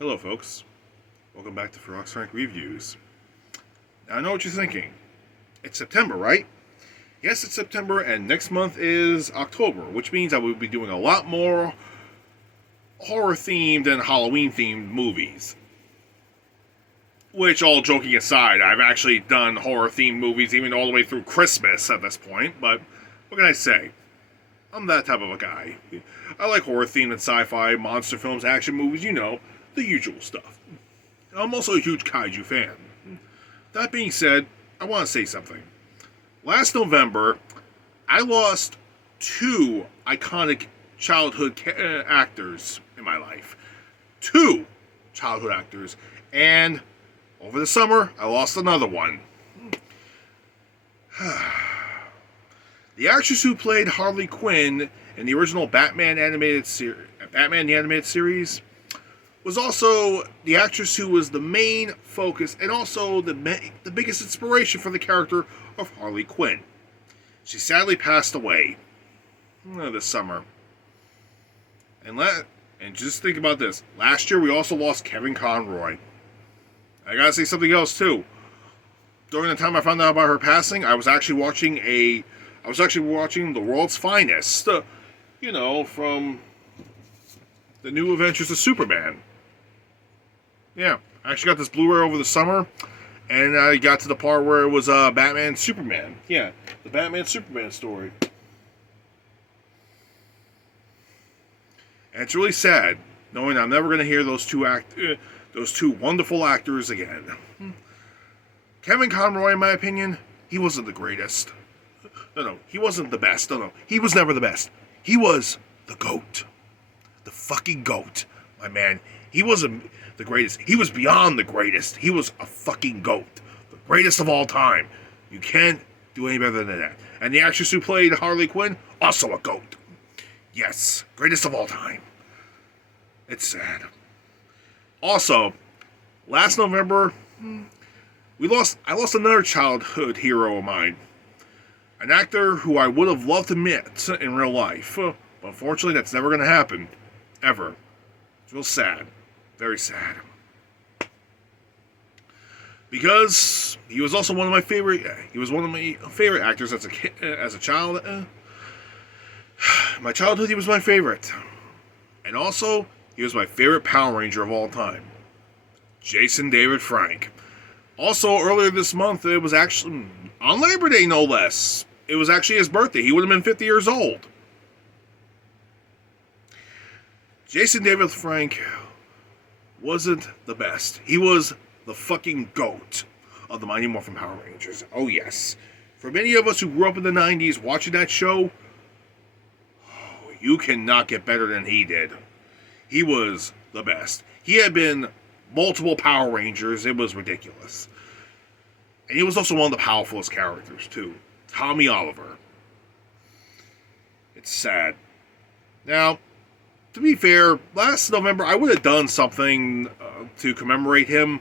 Hello, folks. Welcome back to Ferox Frank Reviews. Now, I know what you're thinking. It's September, right? Yes, it's September, and next month is October, which means I will be doing a lot more horror-themed and Halloween-themed movies. Which, all joking aside, I've actually done horror-themed movies even all the way through Christmas at this point, but what can I say? I'm that type of a guy. I like horror-themed and sci-fi, monster films, action movies, the usual stuff. I'm also a huge kaiju fan. That being said, I want to say something. Last November, I lost two iconic childhood actors in my life. Two childhood actors. And over the summer, I lost another one. The actress who played Harley Quinn in the original Batman the Animated Series was also the actress who was the main focus and also the biggest inspiration for the character of Harley Quinn. She sadly passed away this summer. And just think about this. Last year we also lost Kevin Conroy. I gotta say something else too. During the time I found out about her passing, I was actually watching The World's Finest. From the New Adventures of Superman. Yeah, I actually got this Blu-ray over the summer, and I got to the part where it was Batman Superman. Yeah, the Batman Superman story. And it's really sad knowing I'm never going to hear those two wonderful actors again. Kevin Conroy, in my opinion, he wasn't the greatest. No, he wasn't the best. No, he was never the best. He was the GOAT. The fucking GOAT, my man. He wasn't the greatest. He was beyond the greatest. He was a fucking GOAT. The greatest of all time. You can't do any better than that. And the actress who played Harley Quinn, also a GOAT. Yes, greatest of all time. It's sad. Also, last November, I lost another childhood hero of mine. An actor who I would have loved to meet in real life. But unfortunately, that's never going to happen. Ever. It's real sad. Very sad. Because he was also one of my favorite. He was one of my favorite actors as a child. My childhood, he was my favorite, and also he was my favorite Power Ranger of all time. Jason David Frank. Also, earlier this month, it was actually on Labor Day, no less. It was actually his birthday. He would have been 50 years old. Jason David Frank wasn't the best. He was the fucking GOAT of the Mighty Morphin Power Rangers. Oh, yes. For many of us who grew up in the 90s watching that show, you cannot get better than he did. He was the best. He had been multiple Power Rangers. It was ridiculous. And he was also one of the powerfulest characters, too. Tommy Oliver. It's sad. Now, to be fair, last November I would have done something to commemorate him.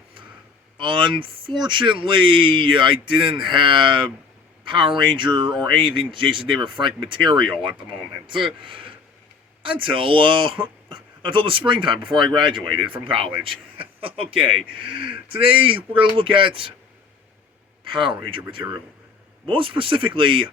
Unfortunately, I didn't have Power Ranger or anything Jason David Frank material at the moment. Until the springtime before I graduated from college. Okay, today we're going to look at Power Ranger material. Most specifically,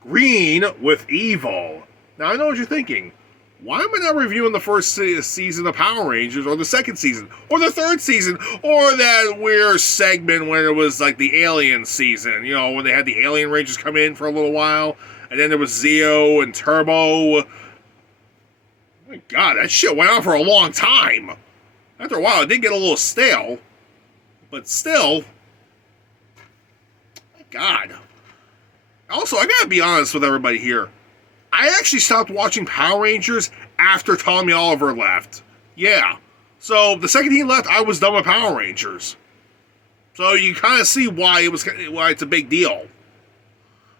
Green with Evil. Now I know what you're thinking. Why am I not reviewing the first season of Power Rangers, or the second season, or the third season, or that weird segment when it was like the Alien season, when they had the Alien Rangers come in for a little while, and then there was Zeo and Turbo. Oh my God, that shit went on for a long time. After a while, it did get a little stale, but still, my God. Also, I gotta be honest with everybody here. I actually stopped watching Power Rangers after Tommy Oliver left. Yeah. So, the second he left, I was done with Power Rangers. So, you kind of see why it's a big deal.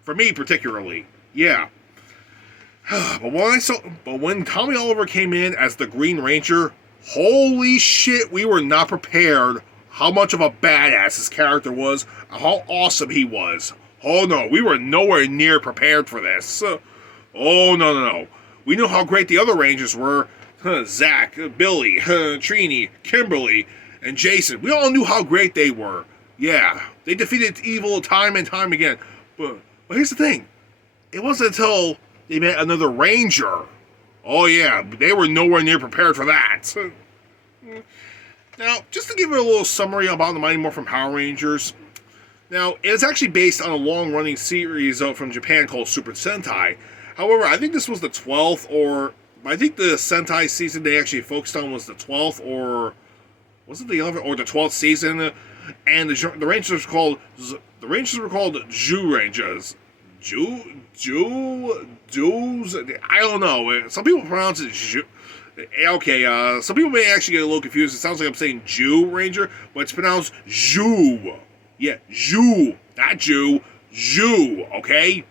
For me, particularly. Yeah. But when Tommy Oliver came in as the Green Ranger, holy shit, we were not prepared how much of a badass his character was, how awesome he was. Oh no, we were nowhere near prepared for this. Oh no. We knew how great the other Rangers were, Zach, Billy, Trini, Kimberly, and Jason. We all knew how great they were. Yeah, they defeated evil time and time again. But here's the thing. It wasn't until they met another Ranger. Oh yeah, they were nowhere near prepared for that. Now, just to give it a little summary about the Mighty Morphin Power Rangers. Now, it's actually based on a long-running series from Japan called Super Sentai. However, I think this was the 12th, or I think the Sentai season they actually focused on was the 12th, or was it the 11th or the 12th season? And the Rangers were called Jew Rangers. Jews. I don't know. Some people pronounce it Jew. Okay, some people may actually get a little confused. It sounds like I'm saying Jew Ranger, but it's pronounced Jew. Yeah, Jew, not Jew, Jew. Okay.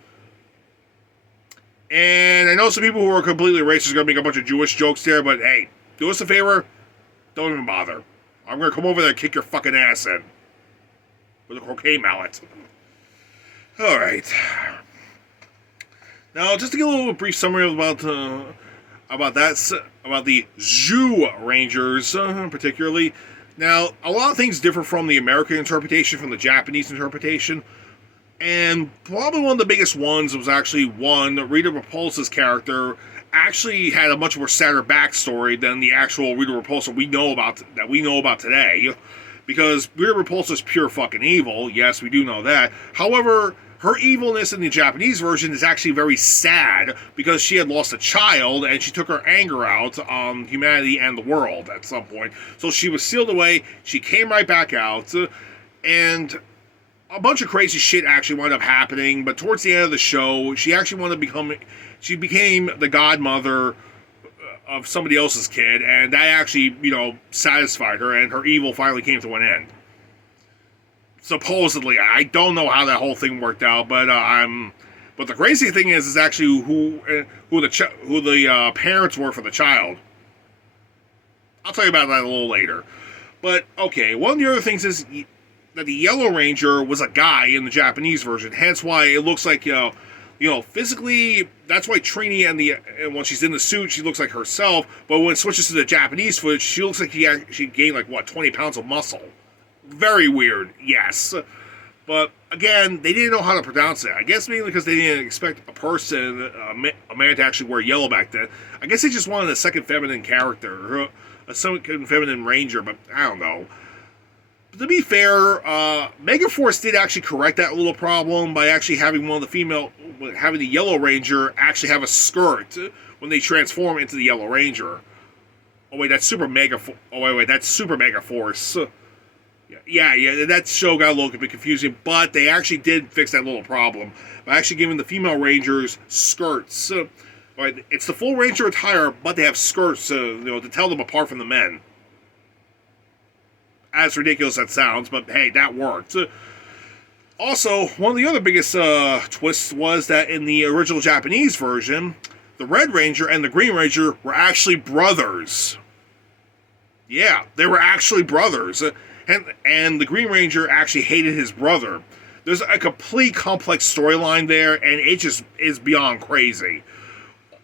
And I know some people who are completely racist are going to make a bunch of Jewish jokes there, but hey, do us a favor, don't even bother. I'm going to come over there and kick your fucking ass in with a croquet mallet. Alright. Now, just to give a little brief summary about the Jew Rangers, particularly. Now, a lot of things differ from the American interpretation from the Japanese interpretation. And probably one of the biggest ones was actually Rita Repulsa's character actually had a much more sadder backstory than the actual Rita Repulsa we know about today. Because Rita Repulsa is pure fucking evil. Yes, we do know that. However, her evilness in the Japanese version is actually very sad because she had lost a child and she took her anger out on humanity and the world at some point. So she was sealed away. She came right back out. And a bunch of crazy shit actually wound up happening, but towards the end of the show, she became the godmother of somebody else's kid, and that actually, satisfied her, and her evil finally came to an end. Supposedly, I don't know how that whole thing worked out, but the crazy thing is actually who the parents were for the child. I'll tell you about that a little later. But okay, one of the other things is that the Yellow Ranger was a guy in the Japanese version, hence why it looks like, physically, that's why Trini and when she's in the suit, she looks like herself, but when it switches to the Japanese footage, she looks like she gained 20 pounds of muscle. Very weird, yes. But, again, they didn't know how to pronounce it. I guess mainly because they didn't expect a man to actually wear yellow back then. I guess they just wanted a second feminine character, a second feminine ranger, but I don't know. To be fair, Megaforce did actually correct that little problem by actually having having the Yellow Ranger actually have a skirt when they transform into the Yellow Ranger. Oh wait, that's Super Megaforce. That's Super Megaforce. Yeah, that show got a little bit confusing, but they actually did fix that little problem by actually giving the female Rangers skirts. It's the full Ranger attire, but they have skirts, to tell them apart from the men. As ridiculous as that sounds, but hey, that worked. Also, one of the other biggest twists was that in the original Japanese version, the Red Ranger and the Green Ranger were actually brothers. Yeah, they were actually brothers. And the Green Ranger actually hated his brother. There's a complete complex storyline there, and it just is beyond crazy.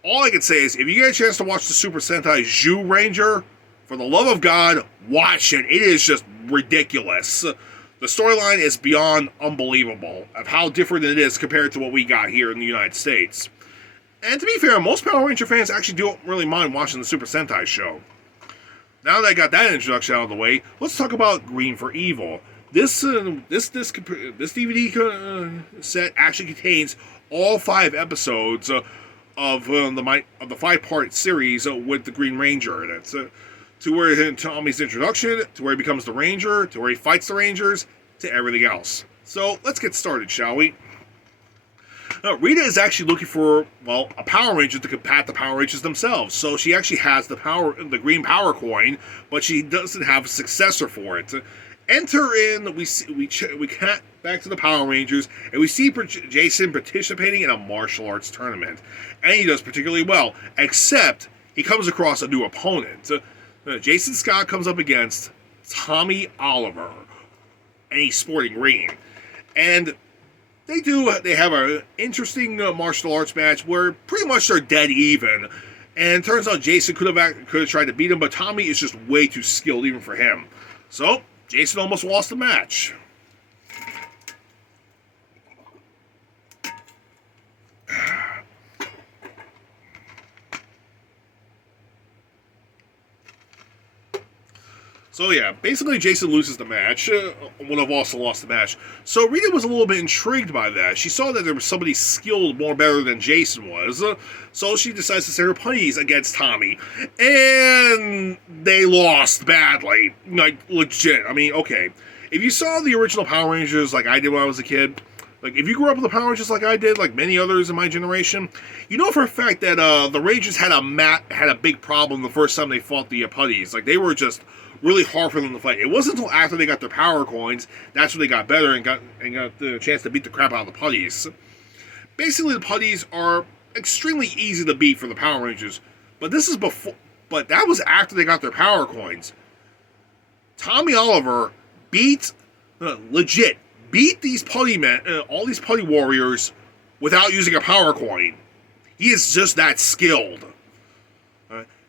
All I can say is, if you get a chance to watch the Super Sentai Jew Ranger, for the love of God, watch it. It is just ridiculous. The storyline is beyond unbelievable of how different it is compared to what we got here in the United States. And to be fair, most Power Ranger fans actually don't really mind watching the Super Sentai show. Now that I got that introduction out of the way, let's talk about Green for Evil. This DVD set actually contains all 5 episodes of the 5-part series with the Green Ranger in it. To where Tommy's introduction, to where he becomes the Ranger, to where he fights the Rangers, to everything else. So, let's get started, shall we? Rita is actually looking for, a Power Ranger to combat the Power Rangers themselves. So, she actually has the Green Power Coin, but she doesn't have a successor for it. Enter in, we cut back to the Power Rangers, and we see Jason participating in a martial arts tournament. And he does particularly well, except he comes across a new opponent. Jason Scott comes up against Tommy Oliver, and he's sporting green. And they have an interesting martial arts match where pretty much they're dead even. And it turns out Jason could have tried to beat him, but Tommy is just way too skilled even for him. So Jason almost lost the match. So yeah, basically Jason loses the match. Would have also lost the match. So Rita was a little bit intrigued by that. She saw that there was somebody skilled more better than Jason was. So she decides to send her putties against Tommy. And they lost badly. Like, legit. I mean, okay. If you saw the original Power Rangers like I did when I was a kid, like if you grew up with the Power Rangers like I did, like many others in my generation, you know for a fact that the Rangers had a big problem the first time they fought the putties. Like they were just really hard for them to fight. It wasn't until after they got their power coins that's when they got better and got the chance to beat the crap out of the putties. Basically, the putties are extremely easy to beat for the Power Rangers, but this is before. But that was after they got their power coins. Tommy Oliver legit beat these putty men, all these putty warriors, without using a power coin. He is just that skilled.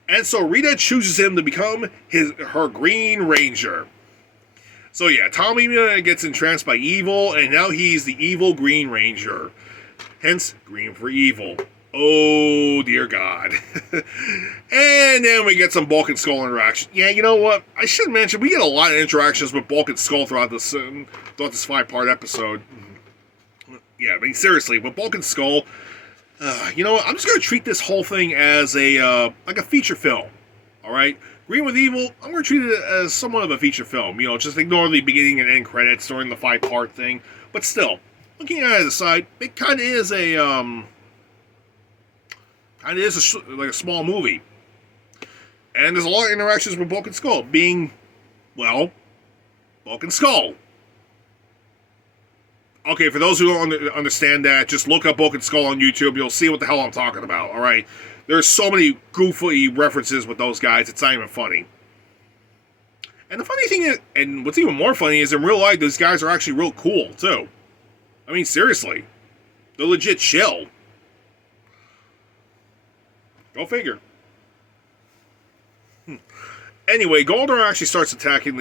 And so Rita chooses him to become her Green Ranger. So yeah, Tommy gets entranced by evil, and now he's the evil Green Ranger. Hence, green for evil. Oh, dear God. And then we get some Bulk and Skull interaction. Yeah, you know what? I should mention, we get a lot of interactions with Bulk and Skull throughout this 5-part episode. Yeah, I mean, seriously, with Bulk and Skull, you know what? I'm just going to treat this whole thing as like a feature film. Alright? Green with Evil, I'm going to treat it as somewhat of a feature film. You know, just ignore the beginning and end credits during the 5-part thing. But still, looking at it aside, it kind of is like a small movie. And there's a lot of interactions with Bulk and Skull, being, well, Bulk and Skull. Okay, for those who don't understand that, just look up Bulk and Skull on YouTube. You'll see what the hell I'm talking about, alright? There's so many goofy references with those guys, it's not even funny. And the funny thing is, and what's even more funny is in real life, those guys are actually real cool, too. I mean, seriously. They're legit chill. Go figure. Anyway, Goldar actually starts attacking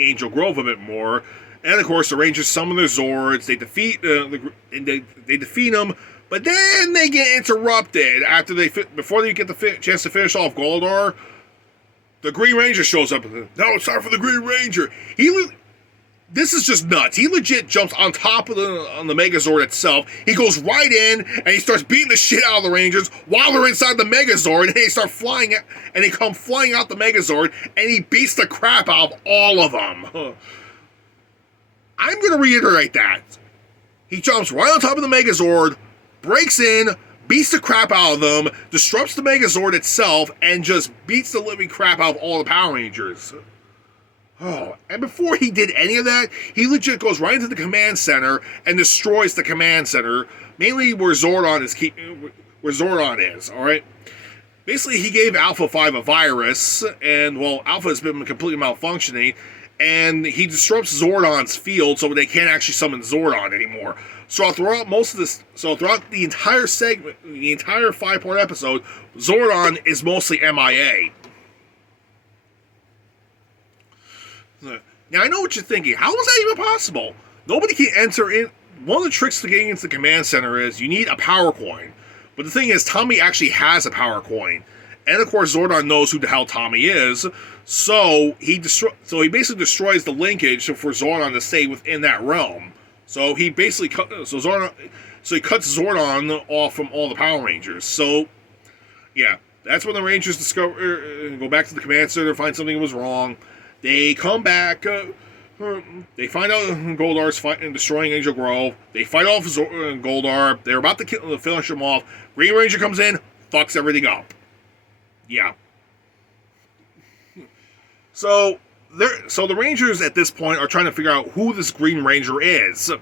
Angel Grove a bit more. And of course, the Rangers summon their Zords. They defeat them, but then they get interrupted before they get the chance to finish off Goldar. The Green Ranger shows up. No, it's time for the Green Ranger. This is just nuts. He legit jumps on top of the Megazord itself. He goes right in and he starts beating the shit out of the Rangers while they're inside the Megazord. And they start flying, and they come flying out the Megazord, and he beats the crap out of all of them. I'm going to reiterate that. He jumps right on top of the Megazord, breaks in, beats the crap out of them, disrupts the Megazord itself, and just beats the living crap out of all the Power Rangers. Oh, and before he did any of that, he legit goes right into the command center and destroys the command center, mainly where Zordon is, alright? Basically, he gave Alpha 5 a virus, and, well, Alpha has been completely malfunctioning, and he disrupts Zordon's field so they can't actually summon Zordon anymore. So throughout the entire segment, the entire 5-part episode, Zordon is mostly MIA. Now I know what you're thinking. How is that even possible? Nobody can enter in. One of the tricks to getting into the command center is you need a power coin. But the thing is, Tommy actually has a power coin. And of course, Zordon knows who the hell Tommy is, so he basically destroys the linkage for Zordon to stay within that realm. So he basically cuts Zordon off from all the Power Rangers. So yeah, that's when the Rangers go back to the command center, find something was wrong. They come back. They find out Goldar's destroying Angel Grove. They fight off Goldar. They're about to finish him off. Green Ranger comes in, fucks everything up. Yeah. So the Rangers at this point are trying to figure out who this Green Ranger is.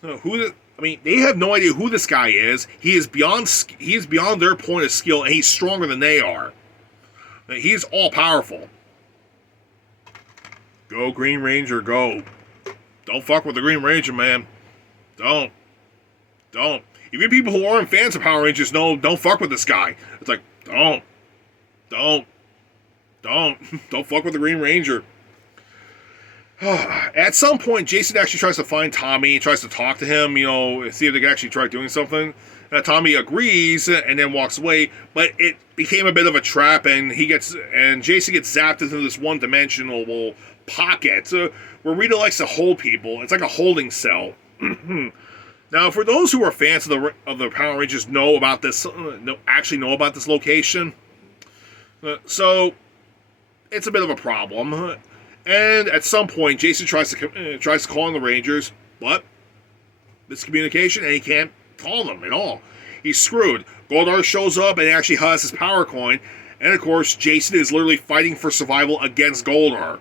They have no idea who this guy is. He is beyond their point of skill, and he's stronger than they are. He's all powerful. Go Green Ranger, go. Don't fuck with the Green Ranger, man. Don't. Even people who aren't fans of Power Rangers know don't fuck with this guy. It's like, don't fuck with the Green Ranger. At some point, Jason actually tries to find Tommy, tries to talk to him, see if they can actually try doing something. Tommy agrees and then walks away, but it became a bit of a trap, and Jason gets zapped into this one-dimensional pocket where Rita likes to hold people. It's like a holding cell. Now, for those who are fans of the Power Rangers, know about this location. So it's a bit of a problem. And at some point, Jason tries to call in the Rangers, but miscommunication, and he can't call them at all. He's screwed. Goldar shows up and actually has his power coin, and of course, Jason is literally fighting for survival against Goldar,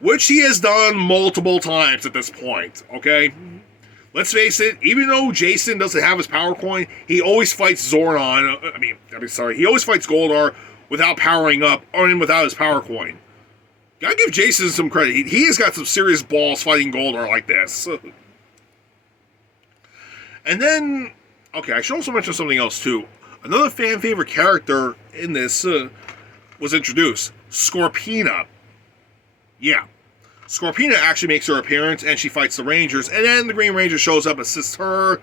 which he has done multiple times at this point, okay? Let's face it, even though Jason doesn't have his power coin, he always fights he always fights Goldar without powering up, or without his power coin. Gotta give Jason some credit. He has got some serious balls fighting Goldar like this. And then, okay, I should also mention something else too. Another fan favorite character in this was introduced, Scorpina. Yeah. Scorpina actually makes her appearance, and she fights the Rangers, and then the Green Ranger shows up, assists her,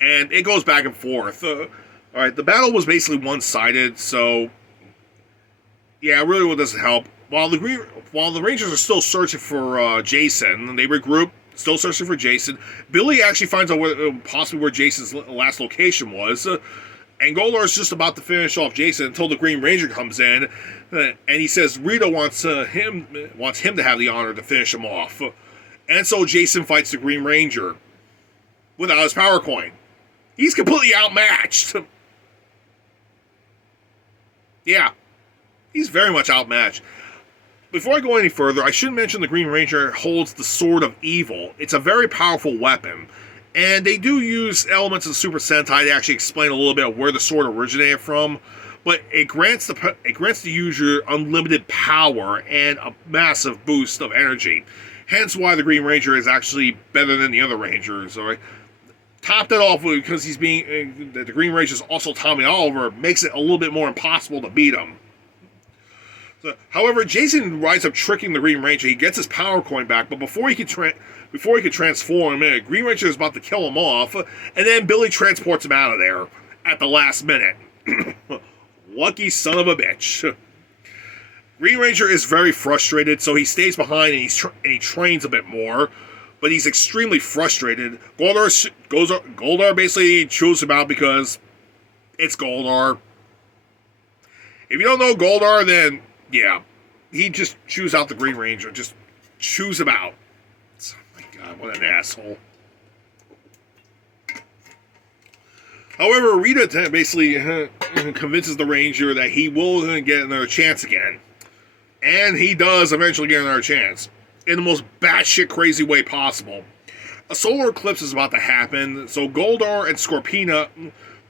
and it goes back and forth. Alright, the battle was basically one-sided, so yeah, it really doesn't help. While the Rangers are still searching for Jason, they regroup, still searching for Jason. Billy actually finds out possibly where Jason's last location was, and Goldar's just about to finish off Jason until the Green Ranger comes in, and he says Rita wants him to have the honor to finish him off, and so Jason fights the Green Ranger without his power coin. He's completely outmatched. Yeah, he's very much outmatched. Before I go any further, I should mention the Green Ranger holds the Sword of Evil. It's a very powerful weapon, and they do use elements of Super Sentai to actually explain a little bit of where the sword originated from, but it grants the user unlimited power and a massive boost of energy. Hence why the Green Ranger is actually better than the other Rangers. All right? Top that off because the Green Ranger is also Tommy Oliver, makes it a little bit more impossible to beat him. So, however, Jason winds up tricking the Green Ranger. He gets his power coin back, but before he could transform, Green Ranger is about to kill him off, and then Billy transports him out of there at the last minute. Lucky son of a bitch. Green Ranger is very frustrated, so he stays behind and he trains a bit more, but he's extremely frustrated. Goldar basically chews him out because it's Goldar. If you don't know Goldar, then yeah, he just chews out the Green Ranger. Just chews him out. Oh my god, what an asshole. However, Rita basically convinces the Ranger that he will get another chance again. And he does eventually get another chance. In the most batshit crazy way possible. A solar eclipse is about to happen, so Goldar and Scorpina...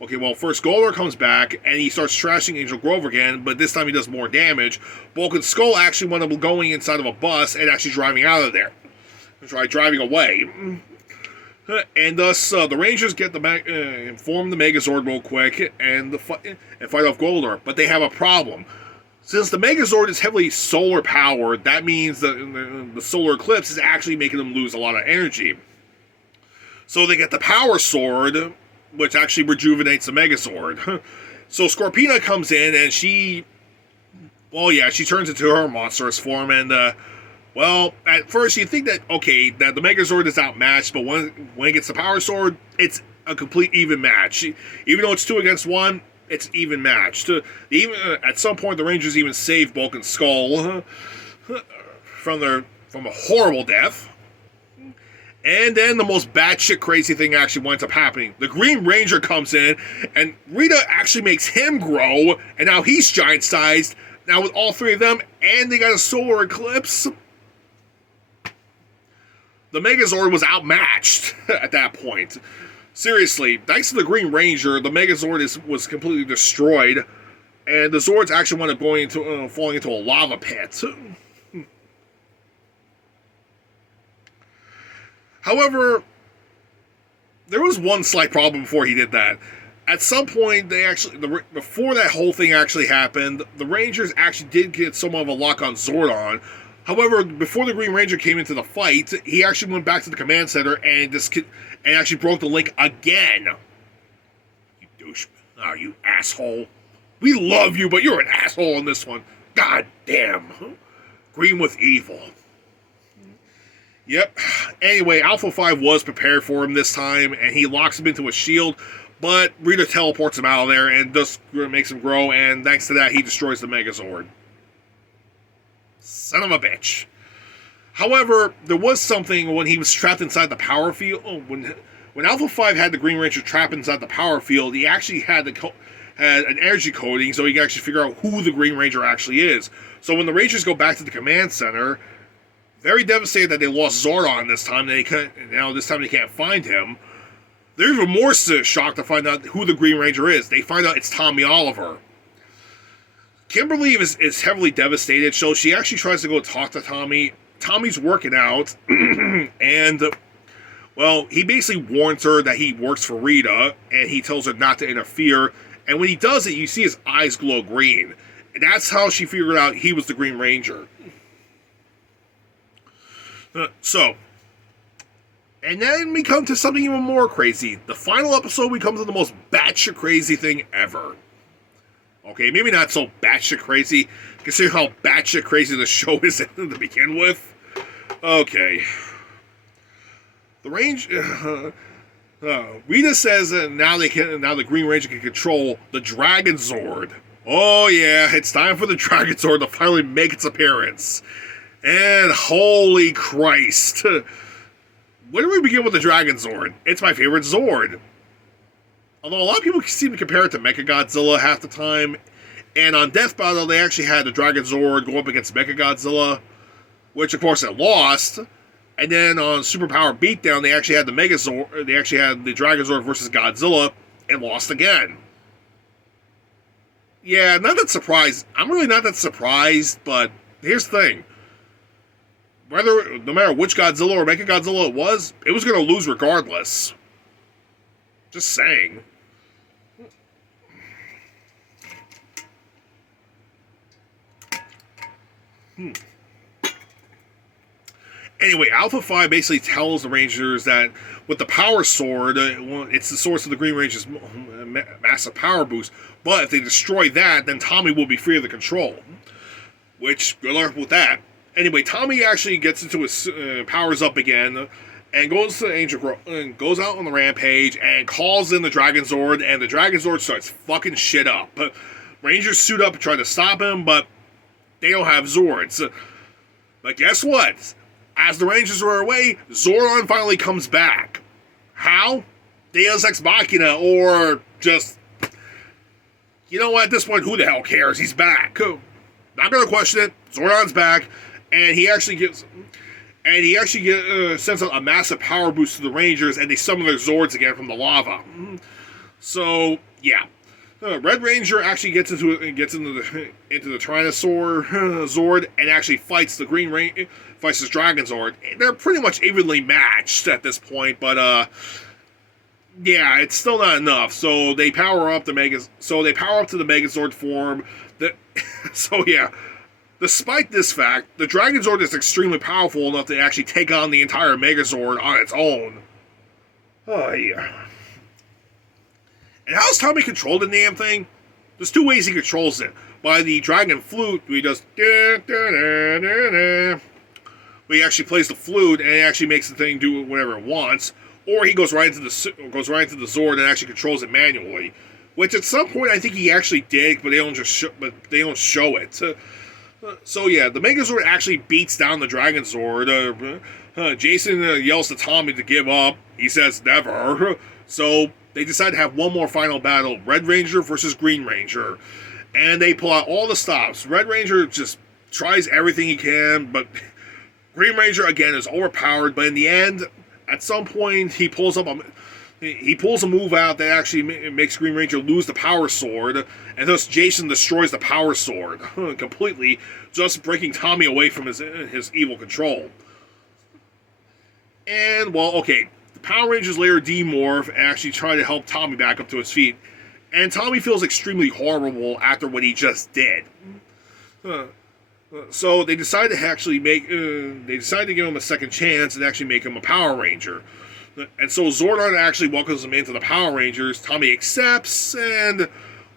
Okay, well, first Goldar comes back, and he starts trashing Angel Grove again, but this time he does more damage. Bulk and Skull actually wind up going inside of a bus and actually driving out of there. Driving away. And thus, the Rangers get form the Megazord real quick and fight off Goldar, but they have a problem. Since the Megazord is heavily solar powered, that means that the solar eclipse is actually making them lose a lot of energy. So they get the Power Sword, which actually rejuvenates the Megazord. So Scorpina comes in and she turns into her monstrous form, and at first you think that the Megazord is outmatched, but when it gets the Power Sword, it's a complete even match. Even though it's 2 against 1, it's even matched. At some point, the Rangers even save Bulk and Skull from a horrible death. And then the most batshit crazy thing actually winds up happening. The Green Ranger comes in, and Rita actually makes him grow, and now he's giant-sized. Now with all 3 of them, and they got a solar eclipse, the Megazord was outmatched at that point. Seriously, thanks to the Green Ranger, the Megazord was completely destroyed, and the Zords actually wound up falling into a lava pit. However, there was one slight problem before he did that. At some point, before that whole thing actually happened, the Rangers actually did get somewhat of a lock on Zordon. However, before the Green Ranger came into the fight, he actually went back to the command center and actually broke the link again. You douche. Oh, you asshole. We love you, but you're an asshole on this one. God damn. Green with evil. Yep. Anyway, Alpha 5 was prepared for him this time, and he locks him into a shield, but Rita teleports him out of there and just makes him grow, and thanks to that, he destroys the Megazord. Son of a bitch. However, there was something when he was trapped inside the power field. When Alpha 5 had the Green Ranger trapped inside the power field, he actually had an energy coding, so he could actually figure out who the Green Ranger actually is. So when the Rangers go back to the command center, very devastated that they lost Zordon this time, this time they can't find him. They're even more shocked to find out who the Green Ranger is. They find out it's Tommy Oliver. Kimberly is heavily devastated, so she actually tries to go talk to Tommy. Tommy's working out, and, well, he basically warns her that he works for Rita, and he tells her not to interfere, and when he does it, you see his eyes glow green. And that's how she figured out he was the Green Ranger. And then we come to something even more crazy. The final episode, we come to the most batshit crazy thing ever. Okay, maybe not so batshit crazy, considering how batshit crazy the show is to begin with. Okay. Rita says that now the Green Ranger can control the Dragon Zord. Oh yeah, it's time for the Dragon Zord to finally make its appearance. And holy Christ. Where do we begin with the Dragon Zord? It's my favorite Zord. Although a lot of people seem to compare it to Mechagodzilla half the time, and on Death Battle they actually had the Dragon Zord go up against Mechagodzilla, which of course it lost. And then on Superpower Beatdown they actually had the Megazord, they actually had the Dragon Zord versus Godzilla, and lost again. Yeah, not that surprised. I'm really not that surprised, but here's the thing. No matter which Godzilla or Mechagodzilla it was going to lose regardless. Just saying. Anyway, Alpha 5 basically tells the Rangers that with the Power Sword, it's the source of the Green Ranger's massive power boost, but if they destroy that, then Tommy will be free of the control. Which, good luck with that. Anyway, Tommy actually gets into his powers up again, and goes to Angel and goes out on the rampage and calls in the Dragon Zord, and the Dragon Zord starts fucking shit up. Rangers suit up and try to stop him, but they don't have Zords. But guess what? As the Rangers are away, Zordon finally comes back. How? Deus Ex Machina, or just... You know what, at this point, who the hell cares? He's back. Not gonna question it. Zordon's back, and he actually sends out a massive power boost to the Rangers, and they summon their Zords again from the lava. So, yeah. Red Ranger actually gets into the Tyrannosaur Zord and actually fights the fights his Dragon Zord. They're pretty much evenly matched at this point, but yeah, it's still not enough. So they power up to the Megazord form. So yeah, despite this fact, the Dragon Zord is extremely powerful enough to actually take on the entire Megazord on its own. Oh yeah. And how's Tommy controlled the damn thing? There's two ways he controls it. By the Dragon Flute, he does where he actually plays the flute and it actually makes the thing do whatever it wants, or he goes right into the Zord and actually controls it manually. Which at some point I think he actually did, but they don't show it. So yeah, the Megazord actually beats down the Dragon Zord. Jason yells to Tommy to give up. He says never. So they decide to have one more final battle, Red Ranger versus Green Ranger. And they pull out all the stops. Red Ranger just tries everything he can, but Green Ranger, again, is overpowered. But in the end, at some point, he pulls a move out that actually makes Green Ranger lose the Power Sword, and thus Jason destroys the Power Sword completely, just breaking Tommy away from his evil control. And, well, okay, the Power Rangers later demorph and actually try to help Tommy back up to his feet. And Tommy feels extremely horrible after what he just did. So they decide to actually they decide to give him a second chance and actually make him a Power Ranger. And so Zordon actually welcomes him into the Power Rangers. Tommy accepts, and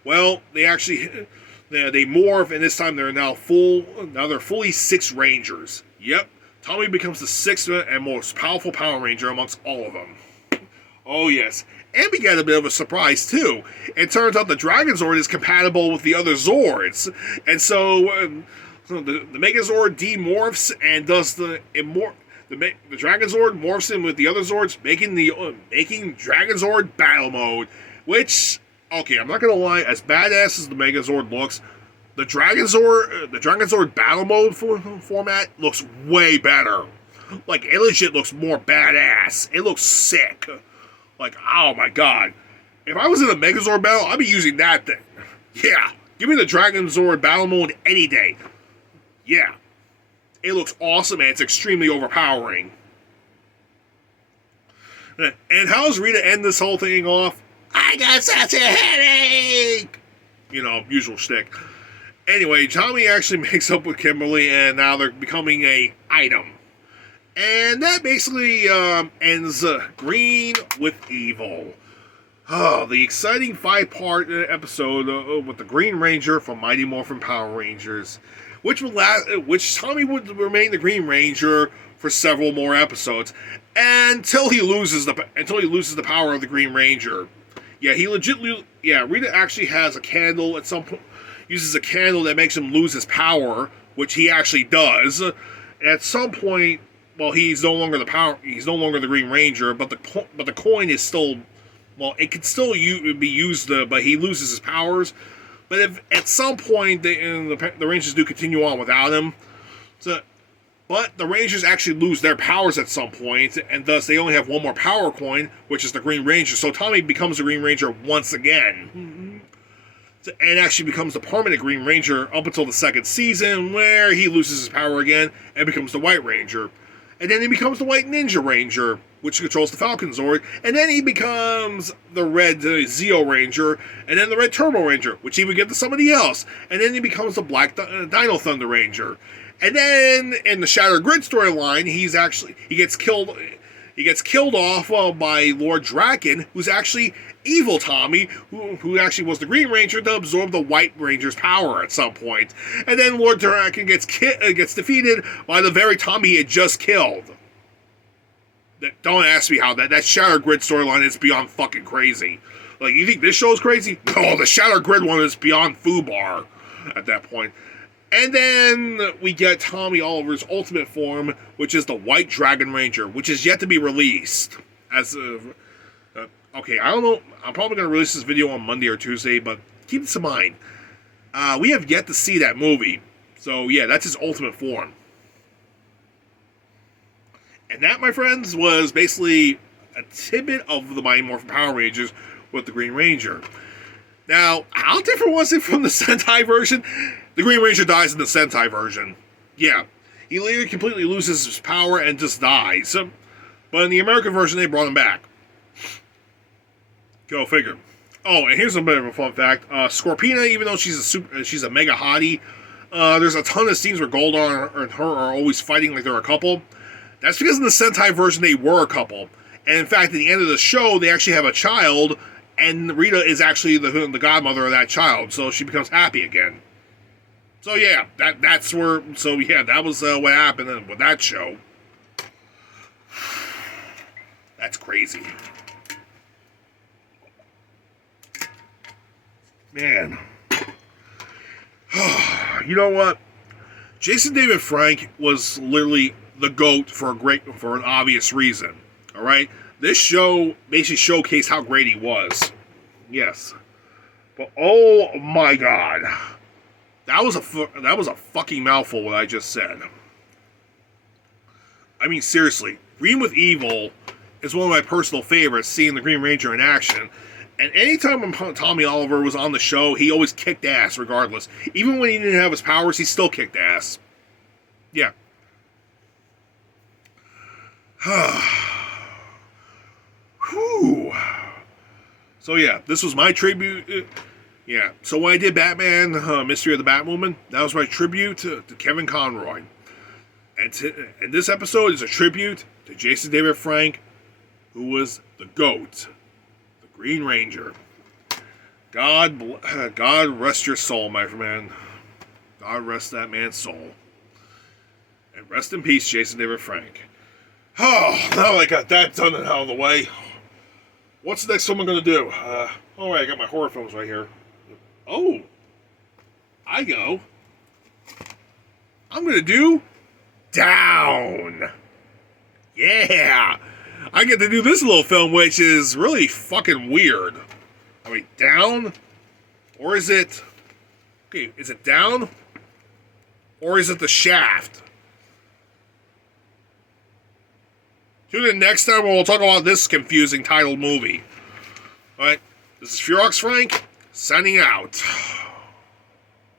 well, they morph, and this time they're now they're fully 6 Rangers. Yep, Tommy becomes the 6th and most powerful Power Ranger amongst all of them. Oh yes, and we get a bit of a surprise too. It turns out the Dragon Zord is compatible with the other Zords, and so the Megazord demorphs and does the Dragon Zord morphs in with the other Zords, making Dragon Zord Battle Mode. Which, okay, I'm not gonna lie, as badass as the Megazord looks, the Dragon Zord Battle Mode format looks way better. Like, it legit looks more badass. It looks sick. Like, oh my god. If I was in a Megazord battle, I'd be using that thing. Yeah, give me the Dragon Zord Battle Mode any day. Yeah. It looks awesome and it's extremely overpowering. And how does Rita end this whole thing off? I got such a headache! You know, usual shtick. Anyway, Tommy actually makes up with Kimberly and now they're becoming a item. And that basically ends Green with Evil. Oh, the exciting 5-part episode with the Green Ranger from Mighty Morphin Power Rangers. Which Tommy would remain the Green Ranger for several more episodes until he loses the power of the Green Ranger. Yeah, Rita actually has a candle at some point, uses a candle that makes him lose his power, which he actually does. At some point, well, he's no longer the Green Ranger, but the coin is still, well, it could still be used, but he loses his powers. But if at some point the Rangers do continue on without him, but the Rangers actually lose their powers at some point, and thus they only have one more power coin, which is the Green Ranger. So Tommy becomes the Green Ranger once again, and actually becomes the permanent Green Ranger up until the 2nd season, where he loses his power again and becomes the White Ranger. And then he becomes the White Ninja Ranger, which controls the Falcon Zord. And then he becomes the Red Zeo Ranger, and then the Red Turbo Ranger, which he would give to somebody else. And then he becomes the Black Dino Thunder Ranger. And then in the Shattered Grid storyline, he gets killed off by Lord Draken, who's actually evil Tommy, who actually was the Green Ranger to absorb the White Ranger's power at some point. And then Lord Draken gets defeated by the very Tommy he had just killed. Don't ask me how that Shattered Grid storyline is beyond fucking crazy. Like, you think this show's crazy? No, the Shattered Grid one is beyond foobar at that point. And then we get Tommy Oliver's ultimate form, which is the White Dragon Ranger, which is yet to be released. Okay, I don't know. I'm probably going to release this video on Monday or Tuesday, but keep this in mind. We have yet to see that movie. So, yeah, that's his ultimate form. And that, my friends, was basically a tidbit of the Mighty Morphin Power Rangers with the Green Ranger. Now, how different was it from the Sentai version? The Green Ranger dies in the Sentai version. Yeah, he later completely loses his power and just dies. But in the American version, they brought him back. Go figure. Oh, and here's a bit of a fun fact. Scorpina, even though she's a mega hottie, there's a ton of scenes where Goldar and her are always fighting like they're a couple. That's because in the Sentai version, they were a couple. And in fact, at the end of the show, they actually have a child, and Rita is actually the godmother of that child, so she becomes happy again. So yeah, that was what happened with that show. That's crazy. Man. You know what? Jason David Frank was literally the GOAT for an obvious reason. Alright? This show basically showcased how great he was. Yes. But oh my god. That was a fucking mouthful what I just said. I mean, seriously. Green with Evil is one of my personal favorites, seeing the Green Ranger in action. And anytime Tommy Oliver was on the show, he always kicked ass regardless. Even when he didn't have his powers, he still kicked ass. Yeah. Whew. So yeah, this was my tribute. Yeah, so when I did Batman, Mystery of the Batwoman, that was my tribute to Kevin Conroy. And this episode is a tribute to Jason David Frank, who was the GOAT, the Green Ranger. God rest your soul, my man. God rest that man's soul. And rest in peace, Jason David Frank. Oh, now I got that done and out of the way. What's the next film I'm going to do? I got my horror films right here. Oh, I go. I'm going to do Down. Yeah. I get to do this little film, which is really fucking weird. I mean, Down? Or is it... Okay, is it Down? Or is it The Shaft? Tune in next time when we'll talk about this confusing titled movie. Alright, this is Furox Frank, signing out.